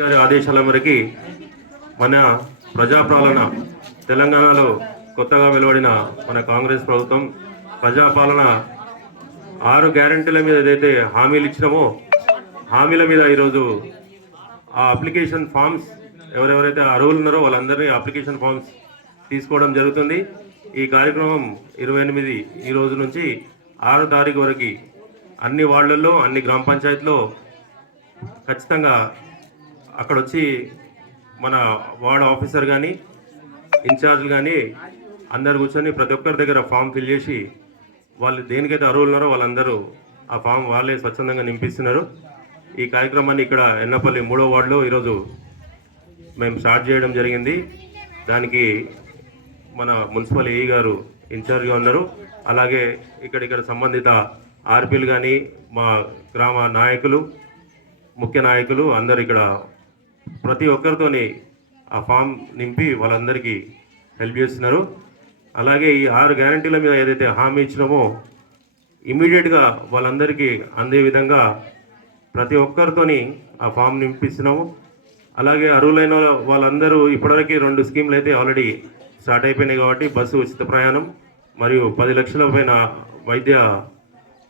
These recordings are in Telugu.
గారి ఆదేశాల మేరకు మన ప్రజాపాలన తెలంగాణలో కొత్తగా వెలువడిన మన కాంగ్రెస్ ప్రభుత్వం ప్రజాపాలన 6 గ్యారెంటీల మీద ఏదైతే హామీలు ఇచ్చినామో హామీల మీద ఈరోజు ఆ అప్లికేషన్ ఫామ్స్ ఎవరెవరైతే అర్హులు ఉన్నారో వాళ్ళందరినీ అప్లికేషన్ ఫామ్స్ తీసుకోవడం జరుగుతుంది. ఈ కార్యక్రమం 28 ఈ రోజు నుంచి 6వ తారీఖు వరకు అన్ని వార్డులలో అన్ని గ్రామ పంచాయతీలో ఖచ్చితంగా అక్కడ వచ్చి మన వార్డ్ ఆఫీసర్ కానీ ఇన్ఛార్జ్లు కానీ అందరు కూర్చొని ప్రతి ఒక్కరి దగ్గర ఫామ్ ఫిల్ చేసి వాళ్ళు దేనికైతే అర్హులు ఉన్నారో వాళ్ళందరూ ఆ ఫామ్ వాళ్ళే స్వచ్ఛందంగా నింపిస్తున్నారు. ఈ కార్యక్రమాన్ని ఇక్కడ ఎన్నపల్లి 3వ వార్డులో ఈరోజు మేము స్టార్ట్ చేయడం జరిగింది. దానికి మన మున్సిపల్ ఏఈ గారు ఇన్ఛార్జ్గా ఉన్నారు. అలాగే ఇక్కడ సంబంధిత ఆర్పీలు కానీ మా గ్రామ నాయకులు ముఖ్య నాయకులు అందరు ఇక్కడ ప్రతి ఒక్కరితోని ఆ ఫామ్ నింపి వాళ్ళందరికీ హెల్ప్ చేస్తున్నారు. అలాగే ఈ 6 గ్యారంటీల మీద ఏదైతే హామీ ఇచ్చినామో ఇమీడియట్గా వాళ్ళందరికీ అందే విధంగా ప్రతి ఒక్కరితోని ఆ ఫామ్ నింపిస్తున్నాము. అలాగే అర్హులైన వాళ్ళందరూ ఇప్పటివరకు 2 స్కీమ్లు అయితే ఆల్రెడీ స్టార్ట్ అయిపోయినాయి కాబట్టి బస్సు ఉచిత ప్రయాణం మరియు 10 లక్షల పైన వైద్య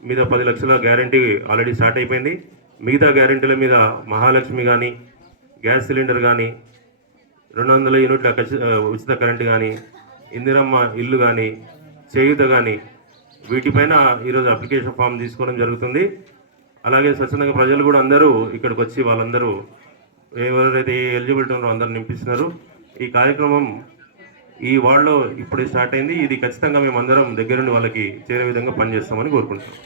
మీద 10 లక్షల గ్యారంటీ ఆల్రెడీ స్టార్ట్ అయిపోయింది. మిగతా గ్యారంటీల మీద మహాలక్ష్మి కానీ గ్యాస్ సిలిండర్ కానీ 200 యూనిట్ల ఉచిత కరెంటు కానీ ఇందిరమ్మ ఇల్లు కానీ చేయూత కానీ వీటిపైన ఈరోజు అప్లికేషన్ ఫామ్ తీసుకోవడం జరుగుతుంది. అలాగే స్వచ్ఛందంగా ప్రజలు కూడా అందరూ ఇక్కడికి వచ్చి వాళ్ళందరూ ఎవరైతే ఎలిజిబిలిటీ ఉన్నారో అందరూ నింపిస్తున్నారు. ఈ కార్యక్రమం ఈ వార్డులో ఇప్పుడే స్టార్ట్ అయింది. ఇది ఖచ్చితంగా మేము అందరం దగ్గరుండి వాళ్ళకి చేరే విధంగా పనిచేస్తామని కోరుకుంటున్నాం.